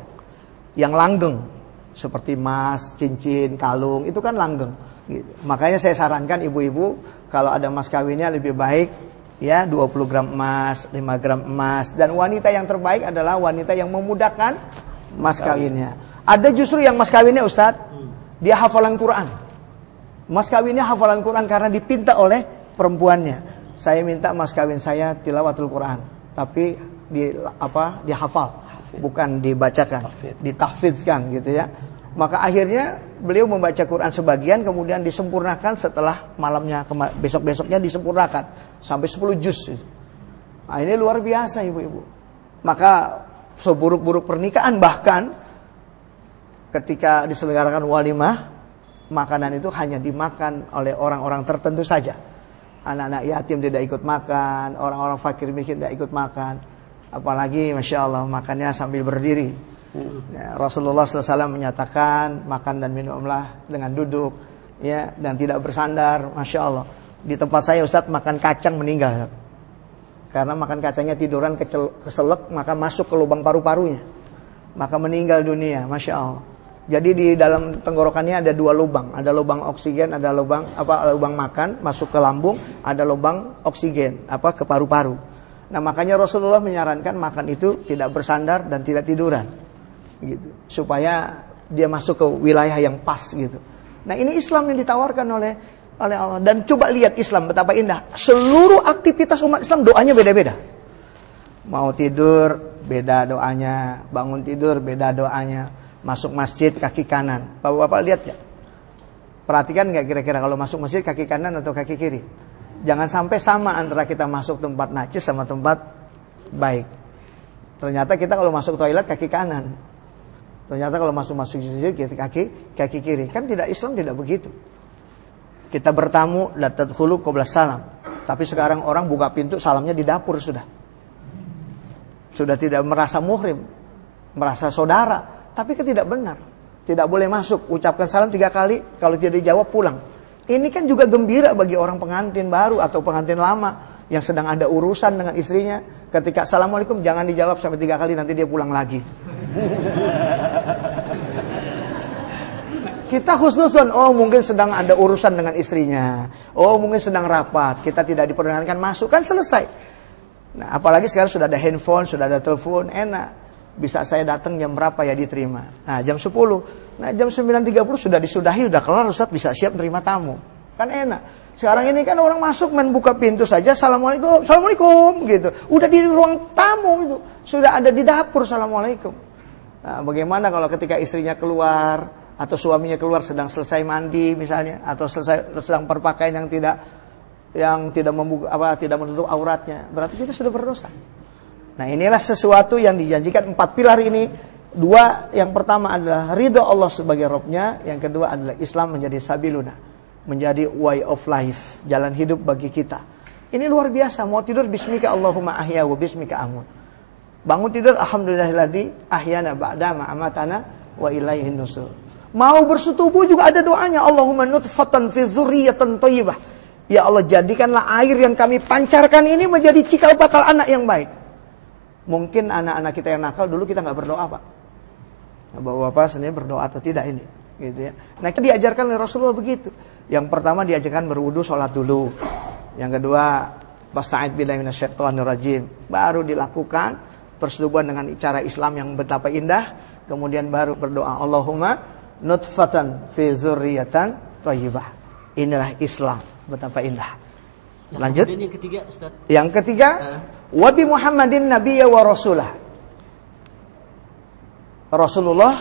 yang langgeng, seperti emas, cincin, kalung, itu kan langgeng. Gitu. Makanya saya sarankan ibu-ibu kalau ada mas kawinnya lebih baik ya 20 gram emas, 5 gram emas. Dan wanita yang terbaik adalah wanita yang memudahkan mas kawinnya. Ada justru yang mas kawinnya Ustadz, dia hafalan Quran. Mas kawinnya hafalan Quran karena dipinta oleh perempuannya. Saya minta mas kawin saya tilawatul Quran, tapi dihafal, bukan dibacakan, ditahfidzkan gitu ya. Maka akhirnya beliau membaca Quran sebagian, kemudian disempurnakan setelah malamnya, besok-besoknya disempurnakan sampai 10 juz. Nah, ini luar biasa ibu-ibu. Maka seburuk-buruk pernikahan bahkan ketika diselenggarakan walimah, makanan itu hanya dimakan oleh orang-orang tertentu saja. Anak-anak yatim tidak ikut makan, orang-orang fakir miskin tidak ikut makan. Apalagi Masya Allah makannya sambil berdiri. Ya, Rasulullah SAW menyatakan makan dan minumlah dengan duduk, ya, dan tidak bersandar. Masya Allah. Di tempat saya Ustadz makan kacang meninggal, Ustadz. Karena makan kacangnya tiduran keselak, maka masuk ke lubang paru-parunya, maka meninggal dunia. Masya Allah. Jadi di dalam tenggorokannya ada 2 lubang, ada lubang oksigen, ada lubang lubang makan masuk ke lambung, ada lubang oksigen ke paru-paru. Nah makanya Rasulullah menyarankan makan itu tidak bersandar dan tidak tiduran, gitu, supaya dia masuk ke wilayah yang pas, gitu. Nah ini Islam yang ditawarkan oleh Allah. Dan coba lihat Islam betapa indah. Seluruh aktivitas umat Islam doanya beda-beda. Mau tidur beda doanya, bangun tidur beda doanya, masuk masjid kaki kanan. Bapak-bapak lihat ya, perhatikan nggak kira-kira kalau masuk masjid kaki kanan atau kaki kiri? Jangan sampai sama antara kita masuk tempat najis sama tempat baik. Ternyata kita kalau masuk toilet kaki kanan, ternyata kalau masuk masjid kita kaki kiri. Kan tidak, Islam tidak begitu. Kita bertamu la tadkhulu qabla salam. Tapi sekarang orang buka pintu salamnya di dapur sudah. Sudah tidak merasa muhrim, merasa saudara. Tapi kan tidak benar. Tidak boleh masuk, ucapkan salam 3 kali, kalau tidak dijawab pulang. Ini kan juga gembira bagi orang pengantin baru atau pengantin lama yang sedang ada urusan dengan istrinya. Ketika assalamualaikum jangan dijawab sampai 3 kali, nanti dia pulang lagi. Kita khususun, oh mungkin sedang ada urusan dengan istrinya, oh mungkin sedang rapat, kita tidak diperkenankan masuk, kan selesai. Nah apalagi sekarang sudah ada handphone, sudah ada telepon, enak. Bisa saya datang jam berapa ya diterima. Nah jam 10, nah jam 9.30 sudah disudahi, sudah kelar, Ustaz bisa siap terima tamu. Kan enak. Sekarang ini kan orang masuk main buka pintu saja, assalamualaikum, assalamualaikum gitu. Udah di ruang tamu itu, sudah ada di dapur, assalamualaikum. Nah bagaimana kalau ketika istrinya keluar atau suaminya keluar sedang selesai mandi misalnya, atau sedang berpakaian yang tidak membuka tidak menutup auratnya, berarti kita sudah berdosa. Nah inilah sesuatu yang dijanjikan 4 pilar ini. 2, yang pertama adalah ridho Allah sebagai Rabbnya, yang kedua adalah Islam menjadi sabiluna, menjadi way of life, jalan hidup bagi kita. Ini luar biasa. Mau tidur bismika Allahumma ahya wa bismika amut. Bangun tidur alhamdulillahilladzi ahyana ba'dama amatana wa ilaihin nusur. Mau bersetubuh juga ada doanya, Allahumma nutfatan fi dzurriyyatan thayyibah. Ya Allah, jadikanlah air yang kami pancarkan ini menjadi cikal bakal anak yang baik. Mungkin anak-anak kita yang nakal dulu kita nggak berdoa, Pak. Bapak-bapak sendiri berdoa atau tidak ini, gitu ya. Nah, kita diajarkan oleh Rasulullah begitu. Yang pertama diajarkan berwudu, sholat dulu. Yang kedua, fasta'idz billahi minasyaitonir rajim. Baru dilakukan persetubuhan dengan cara Islam yang betapa indah. Kemudian baru berdoa, Allahumma nutfatan fi dzurriyyatan thayyibah. Inilah Islam, betapa indah. Lanjut. Yang ketiga, Ustaz. Yang ketiga, wa bi Muhammadin nabiyya wa rasulah. Rasulullah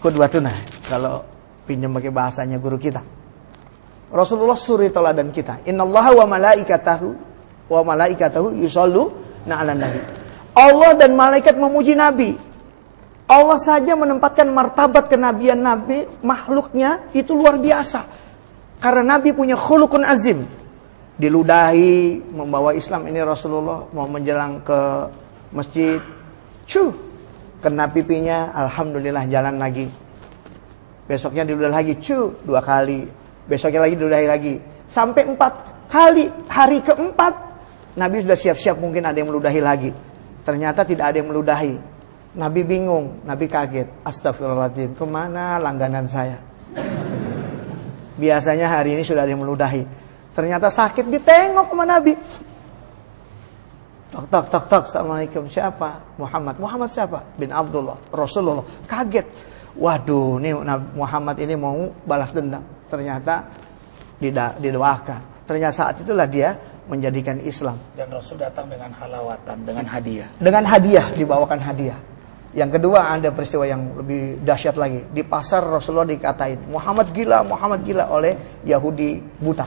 qudwatuna. Kalau pinjam pakai bahasanya guru kita. Rasulullah suri teladan kita. Innallaha wa malaikatahu yusholluna 'alan nabi. Allah dan malaikat memuji Nabi. Allah saja menempatkan martabat kenabian Nabi, makhluknya itu luar biasa. Karena Nabi punya khuluqun azim. Diludahi, membawa Islam ini Rasulullah, mau menjelang ke masjid, kena pipinya, alhamdulillah jalan lagi. Besoknya diludahi lagi, 2 kali. Besoknya lagi diludahi lagi. Sampai 4 kali, hari keempat, Nabi sudah siap-siap mungkin ada yang meludahi lagi. Ternyata tidak ada yang meludahi. Nabi bingung, Nabi kaget. Astagfirullahaladzim, kemana langganan saya? Biasanya hari ini sudah ada yang meludahi. Ternyata sakit, ditengok sama Nabi. Tak, assalamualaikum, siapa? Muhammad siapa? Bin Abdullah, Rasulullah. Kaget. Waduh, ini Muhammad ini mau balas dendam. Ternyata didoakan. Ternyata saat itulah dia menjadikan Islam. Dan Rasul datang dengan halawatan, dengan hadiah. Dengan hadiah, dibawakan hadiah. Yang kedua ada peristiwa yang lebih dahsyat lagi. Di pasar Rasulullah dikatain, Muhammad gila oleh Yahudi buta.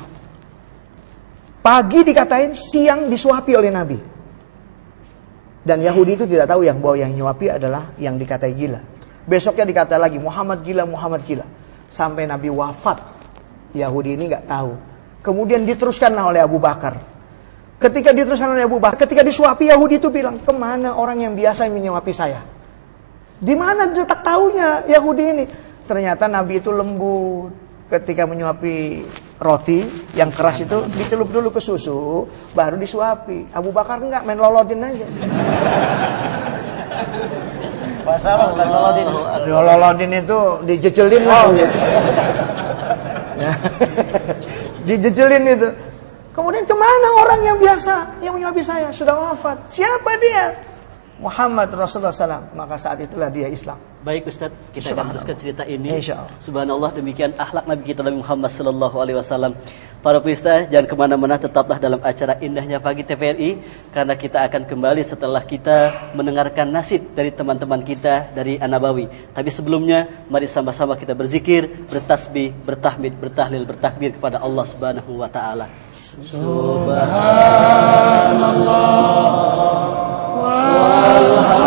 Pagi dikatain, siang disuapi oleh Nabi. Dan Yahudi itu tidak tahu bahwa yang nyuapi adalah yang dikatai gila. Besoknya dikata lagi Muhammad gila, Muhammad gila. Sampai Nabi wafat, Yahudi ini nggak tahu. Kemudian diteruskanlah oleh Abu Bakar. Ketika diteruskan oleh Abu Bakar, ketika disuapi, Yahudi itu bilang, kemana orang yang biasa menyuapi saya? Di mana letak tahunya Yahudi ini? Ternyata Nabi itu lembut. Ketika menyuapi roti yang keras itu dicelup dulu ke susu, baru disuapi. Abu Bakar enggak, main lolodin aja. Bahasa apa Ustaz lolodin? Lolodin itu dijejelin lah gitu. Dijejelin itu. Kemudian kemana orang yang biasa yang menyuapi saya? Sudah wafat. Siapa dia? Muhammad Rasulullah SAW. Maka saat itulah dia Islam. Baik Ustaz, kita akan teruskan cerita ini. Insyaallah. Subhanallah, demikian akhlak Nabi kita Nabi Muhammad sallallahu alaihi wasallam. Para pemirsa, jangan kemana-mana, tetaplah dalam acara indahnya pagi TVRI, karena kita akan kembali setelah kita mendengarkan nasid dari teman-teman kita dari An-Nabawi. Tapi sebelumnya, mari sama-sama kita berzikir, bertasbih, bertahmid, bertahlil, bertakbir kepada Allah Subhanahu wa taala. Subhanallah walhamdulillah.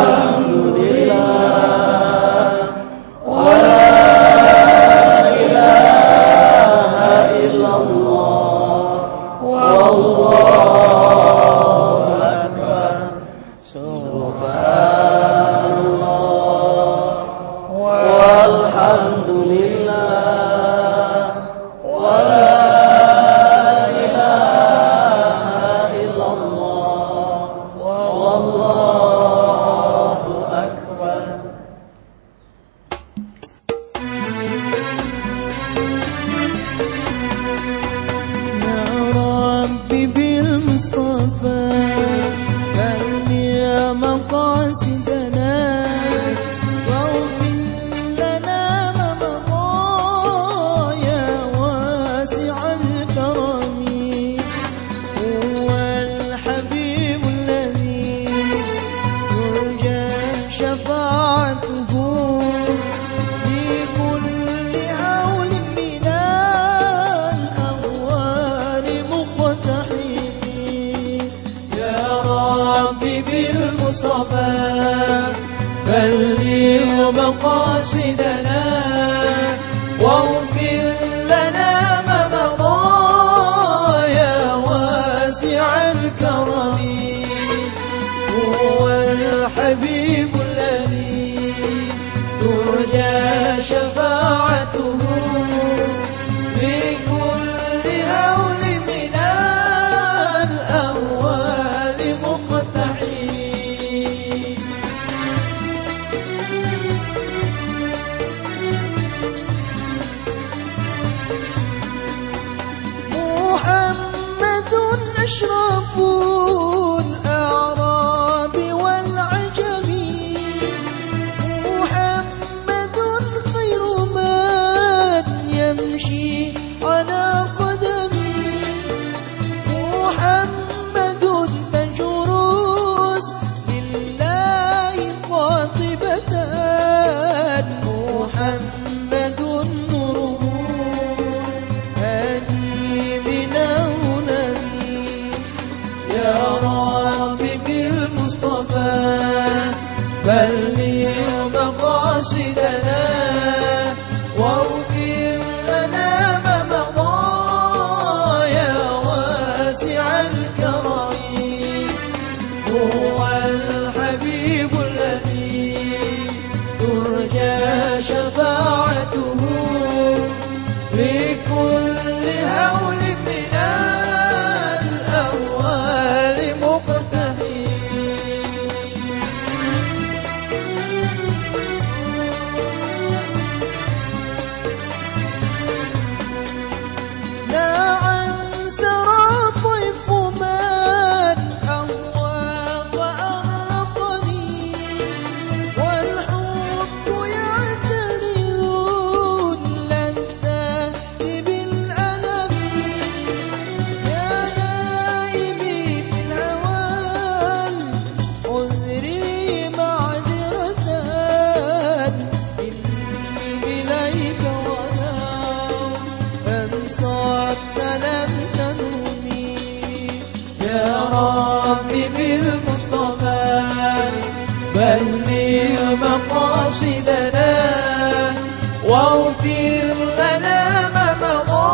واغفر لنا ما مضى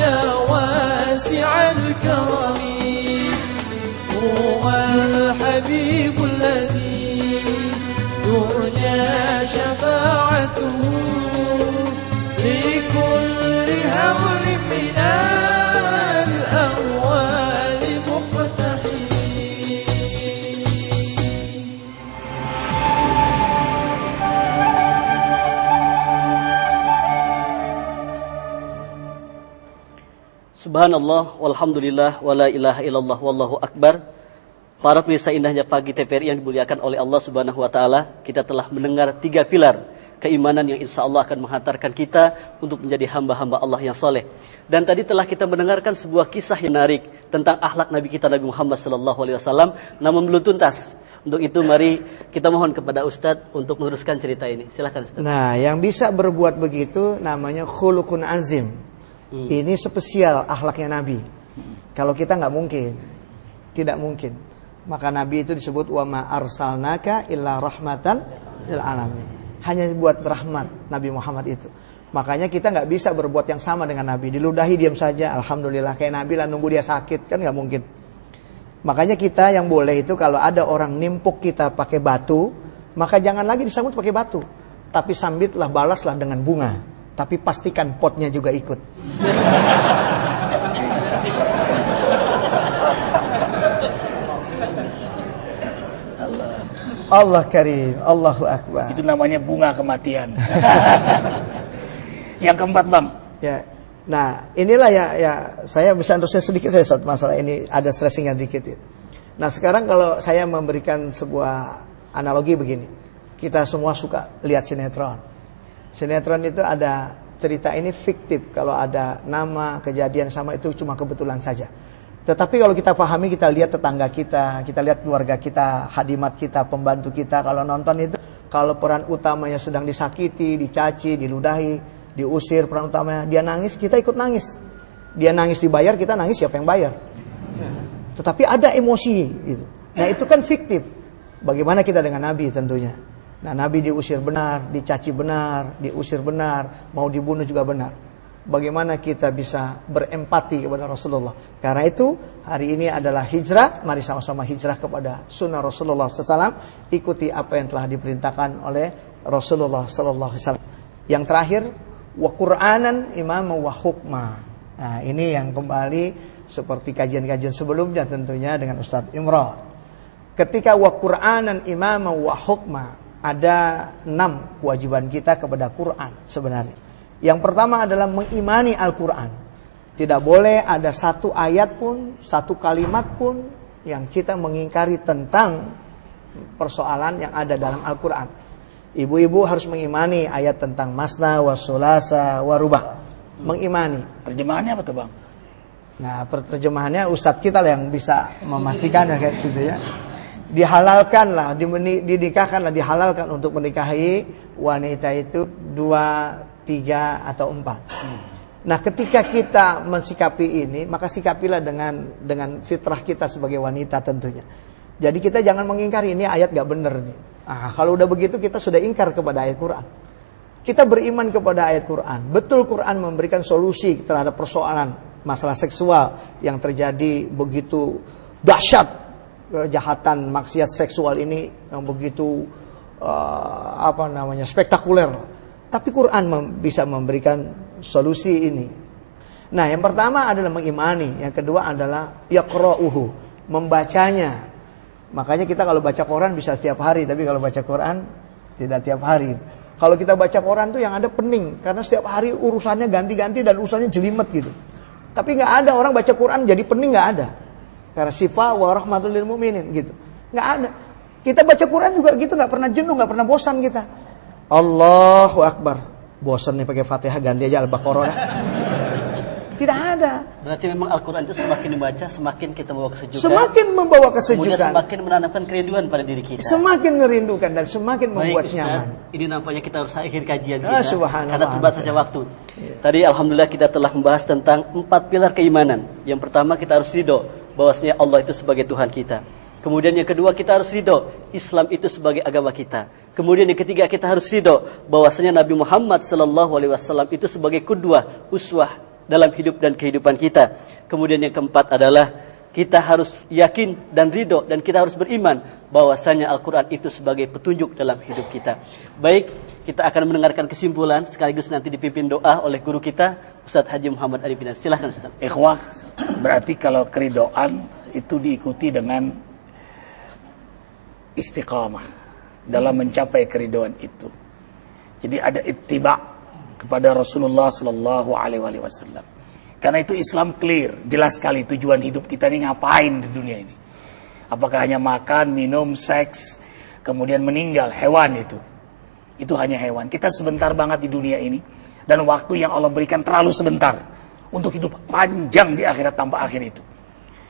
يا واسع الكرم هو الحبيب الذي ترجى شفاعته لكل هول من الأهوال مقتحم. Subhanallah, walhamdulillah, wala ilaha illallah, wallahu akbar. Para pemirsa indahnya pagi TVRI yang dimuliakan oleh Allah Subhanahu wa taala, kita telah mendengar 3 pilar keimanan yang insya Allah akan menghantarkan kita untuk menjadi hamba-hamba Allah yang soleh. Dan tadi telah kita mendengarkan sebuah kisah yang menarik tentang akhlak Nabi kita Nabi Muhammad SAW, namun belum tuntas. Untuk itu mari kita mohon kepada Ustadz untuk meneruskan cerita ini. Silahkan Ustadz. Nah, yang bisa berbuat begitu namanya khuluqun azim. Ini spesial akhlaknya Nabi. Kalau kita nggak mungkin, tidak mungkin. Maka Nabi itu disebut wa ma arsalnaka illa rahmatan lil alamin. Hanya buat rahmat Nabi Muhammad itu. Makanya kita nggak bisa berbuat yang sama dengan Nabi. Diludahi diam saja, alhamdulillah. Kayak Nabi lah nunggu dia sakit, kan nggak mungkin. Makanya kita yang boleh itu kalau ada orang nimpuk kita pakai batu, maka jangan lagi disambut pakai batu, tapi sambitlah, balaslah dengan bunga. Tapi pastikan potnya juga ikut. Allah Karim, Allahu Akbar. Itu namanya bunga kematian. Yang keempat, Bang. Ya. Nah, inilah ya saya bisa terusnya sedikit saya saat masalah ini ada stressingnya dikit ya. Nah, sekarang kalau saya memberikan sebuah analogi begini. Kita semua suka lihat sinetron. Sinetron itu ada cerita ini fiktif. Kalau ada nama, kejadian sama itu cuma kebetulan saja. Tetapi kalau kita pahami, kita lihat tetangga kita lihat keluarga kita, hadimat kita, pembantu kita. Kalau nonton itu, kalau peran utamanya sedang disakiti, dicaci, diludahi, diusir peran utamanya, dia nangis, kita ikut nangis. Dia nangis dibayar, kita nangis, siapa yang bayar? Tetapi ada emosi itu. Nah, itu kan fiktif. Bagaimana kita dengan Nabi tentunya. Nah, Nabi diusir benar, dicaci benar, diusir benar, mau dibunuh juga benar. Bagaimana kita bisa berempati kepada Rasulullah? Karena itu hari ini adalah hijrah. Mari sama-sama hijrah kepada sunnah Rasulullah SAW. Ikuti apa yang telah diperintahkan oleh Rasulullah SAW. Yang terakhir, wa Qur'anan imama wa hukma. Nah, ini yang kembali seperti kajian-kajian sebelumnya tentunya dengan Ustadz Imran. Ketika wa Qur'anan imama wa hukma, ada 6 kewajiban kita kepada Quran sebenarnya. Yang pertama adalah mengimani Al-Quran. Tidak boleh ada satu ayat pun, satu kalimat pun yang kita mengingkari tentang persoalan yang ada dalam Al-Quran. Ibu-ibu harus mengimani ayat tentang masna, wasulasa, warubah. Mengimani. Terjemahannya apa tuh, Bang? Nah, terjemahannya Ustadz kita lah yang bisa memastikan ya kayak gitu ya. Dihalalkanlah, dinikahkanlah, dihalalkan untuk menikahi wanita itu 2, 3 atau 4. Nah, ketika kita mensikapi ini, maka sikapilah dengan fitrah kita sebagai wanita tentunya. Jadi kita jangan mengingkari ini ayat gak bener nih. Nah, kalau udah begitu kita sudah ingkar kepada ayat Quran. Kita beriman kepada ayat Quran. Betul Quran memberikan solusi terhadap persoalan masalah seksual yang terjadi begitu dahsyat. Kejahatan maksiat seksual ini yang begitu spektakuler. Tapi Quran bisa memberikan solusi ini. Nah, yang pertama adalah mengimani, yang kedua adalah yaqra'uhu, membacanya. Makanya kita kalau baca Quran bisa tiap hari, tapi kalau baca Quran tidak tiap hari. Kalau kita baca Quran tuh yang ada pening, karena setiap hari urusannya ganti-ganti dan urusannya jelimet gitu. Tapi nggak ada orang baca Quran jadi pening, nggak ada. Karena sifat wa rahmatul lil mu'minin gitu. Nggak ada. Kita baca Quran juga gitu, nggak pernah jenuh, nggak pernah bosan kita. Allahu Akbar. Bosan nih pakai Fatihah, ganti aja Al-Baqarah. Tidak ada. Berarti memang Al-Quran itu semakin dibaca, semakin kita membawa kesejukan. Semakin membawa kesejukan. Kemudian semakin menanamkan kerinduan pada diri kita. Semakin merindukan dan semakin membuat Ustaz, nyaman. Ini nampaknya kita harus akhir kajian kita. Subhanallah. Karena terbatasnya waktu. Tadi Alhamdulillah kita telah membahas tentang 4 pilar keimanan. Yang pertama kita harus ridho bahwasanya Allah itu sebagai Tuhan kita. Kemudian yang kedua, kita harus ridho Islam itu sebagai agama kita. Kemudian yang ketiga, kita harus ridho bahwasanya Nabi Muhammad SAW itu sebagai qudwah, uswah dalam hidup dan kehidupan kita. Kemudian yang keempat adalah kita harus yakin dan ridho dan kita harus beriman bahwasanya Al-Quran itu sebagai petunjuk dalam hidup kita. Baik, kita akan mendengarkan kesimpulan sekaligus nanti dipimpin doa oleh guru kita Ustaz Haji Muhammad Arifin. Silahkan Ustaz. Ikhwah, berarti kalau keridoan itu diikuti dengan istiqamah dalam mencapai keridoan itu. Jadi ada ittiba kepada Rasulullah sallallahu alaihi wasallam. Karena itu Islam clear, jelas sekali tujuan hidup kita ini ngapain di dunia ini. Apakah hanya makan, minum, seks, kemudian meninggal, hewan itu. Itu hanya hewan. Kita sebentar banget di dunia ini dan waktu yang Allah berikan terlalu sebentar untuk hidup panjang di akhirat tanpa akhir itu.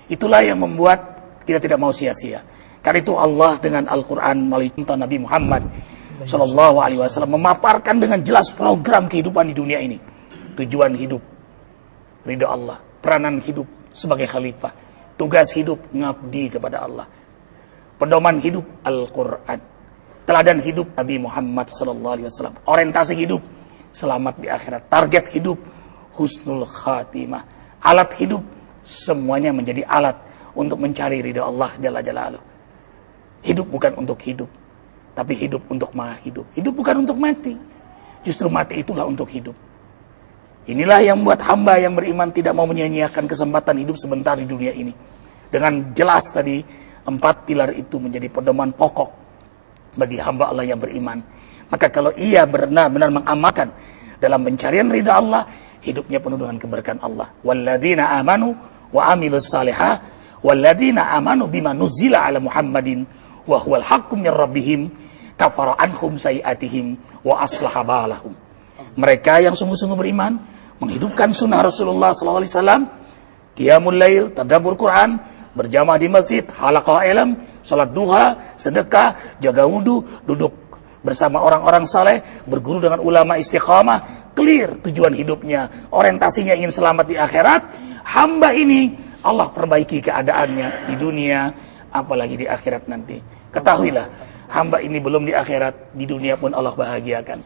Itulah yang membuat kita tidak mau sia-sia. Karena itu Allah dengan Al-Quran melalui contoh Nabi Muhammad SAW memaparkan dengan jelas program kehidupan di dunia ini. Tujuan hidup, ridho Allah. Peranan hidup sebagai khalifah. Tugas hidup, ngabdi kepada Allah. Pedoman hidup, Al-Quran. Teladan hidup, Nabi Muhammad SAW. Orientasi hidup, selamat di akhirat. Target hidup, husnul khatimah. Alat hidup, semuanya menjadi alat untuk mencari ridho Allah Jalla Jalaluh. Hidup bukan untuk hidup, tapi hidup untuk maha hidup. Hidup bukan untuk mati, justru mati itulah untuk hidup. Inilah yang membuat hamba yang beriman tidak mau menyia-nyiakan kesempatan hidup sebentar di dunia ini. Dengan jelas tadi, 4 pilar itu menjadi pedoman pokok bagi hamba Allah yang beriman. Maka kalau ia benar-benar mengamalkan dalam pencarian ridha Allah, hidupnya penuh dengan keberkahan Allah. Walladzina amanu wa amilus salihah walladzina amanu bima nuzila ala Muhammadin wa huwal haqqum min rabbihim kafara anhum sayiatihim wa aslaha balahum. Mereka yang sungguh-sungguh beriman menghidupkan sunnah Rasulullah SAW, qiyamul lail, tadabbur Quran, berjamaah di masjid, halaqah ilm, salat duha, sedekah, jaga wudu, duduk bersama orang-orang saleh, berguru dengan ulama istiqamah, clear tujuan hidupnya, orientasinya ingin selamat di akhirat. Hamba ini Allah perbaiki keadaannya di dunia, apalagi di akhirat nanti. Ketahuilah, hamba ini belum di akhirat, di dunia pun Allah bahagiakan.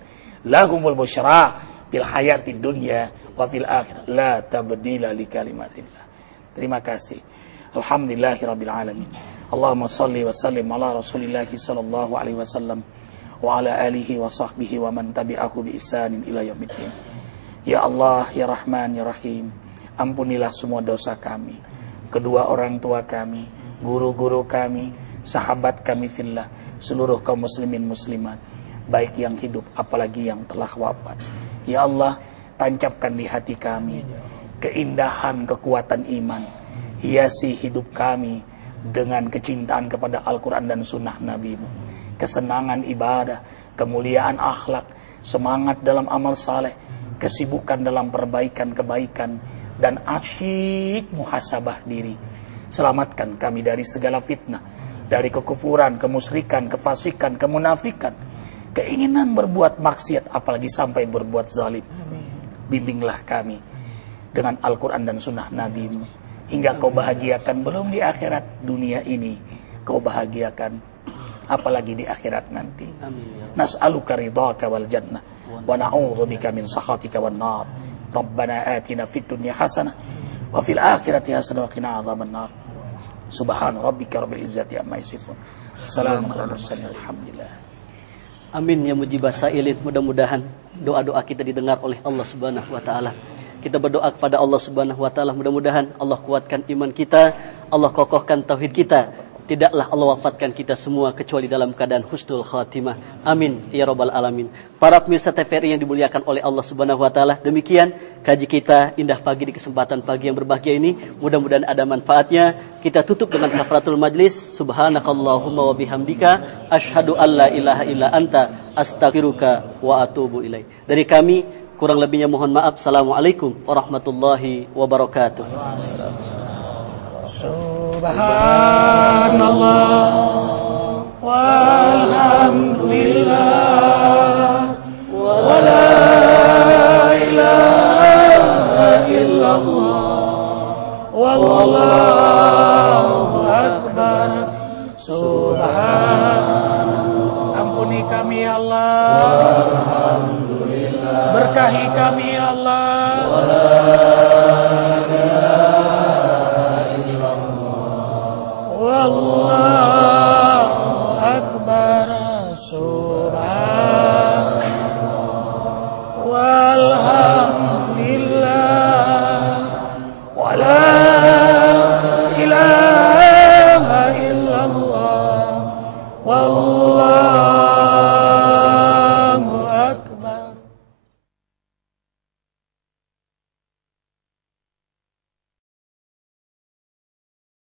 Lahumul busyra fil hayatid dunya wa fil akhirah la tabdila li kalimatillah. Terima kasih. Alhamdulillahirabbil alamin. Allahumma shalli wa sallim ala Rasulillah sallallahu alaihi wasallam wa ala alihi wa sahbihi wa man tabi'ahu bi ihsanin ila yaumiddin. Ya Allah, ya Rahman, ya Rahim, ampunilah semua dosa kami, kedua orang tua kami, guru-guru kami, sahabat kami fillah, seluruh kaum muslimin muslimat, baik yang hidup apalagi yang telah wafat. Ya Allah, tancapkan di hati kami keindahan kekuatan iman, hiasi hidup kami dengan kecintaan kepada Al-Quran dan sunnah Nabi-Mu, kesenangan ibadah, kemuliaan akhlak, semangat dalam amal saleh, kesibukan dalam perbaikan kebaikan, dan asyik muhasabah diri. Selamatkan kami dari segala fitnah, dari kekufuran, kemusyrikan, kefasikan, kemunafikan, keinginan berbuat maksiat, apalagi sampai berbuat zalim. Bimbinglah kami dengan Al-Quran dan sunnah Nabi-Mu, hingga kau bahagiakan belum di akhirat, dunia ini kau bahagiakan, apalagi di akhirat nanti. Nas'aluka ridhaka wal jannah wa na'udzubika min sakhatika wan nar. Rabbana atina fid dunya hasanah wa fil akhirati hasanah wa qina adzabannar. Subhana rabbika rabbil izzati amma yasifun. Assalamu alaikum warahmatullahi wabarakatuh. Amin ya mujibah sa'ilin. Mudah-mudahan doa-doa kita didengar oleh Allah Subhanahu wa taala. Kita berdoa kepada Allah Subhanahu wa taala, mudah-mudahan Allah kuatkan iman kita, Allah kokohkan tauhid kita. Tidaklah Allah wafatkan kita semua kecuali dalam keadaan husnul khatimah. Amin ya rabbal alamin. Para pemirsa TVRI yang dimuliakan oleh Allah Subhanahu wa taala, demikian kaji kita Indah Pagi di kesempatan pagi yang berbahagia ini. Mudah-mudahan ada manfaatnya. Kita tutup dengan kafaratul majlis. Subhanakallahumma wa bihamdika asyhadu an la ilaha illa anta astaghfiruka wa atubu ilaik. Dari kami kurang lebihnya mohon maaf. Assalamualaikum warahmatullahi wabarakatuh. Subhanallah walhamdulillah wa la ilaha illallah wallahu akbar berkahi kami ya Allah. Wallahu akbar. Subhanallah walhamdulillah wala ilaha illallah wallahu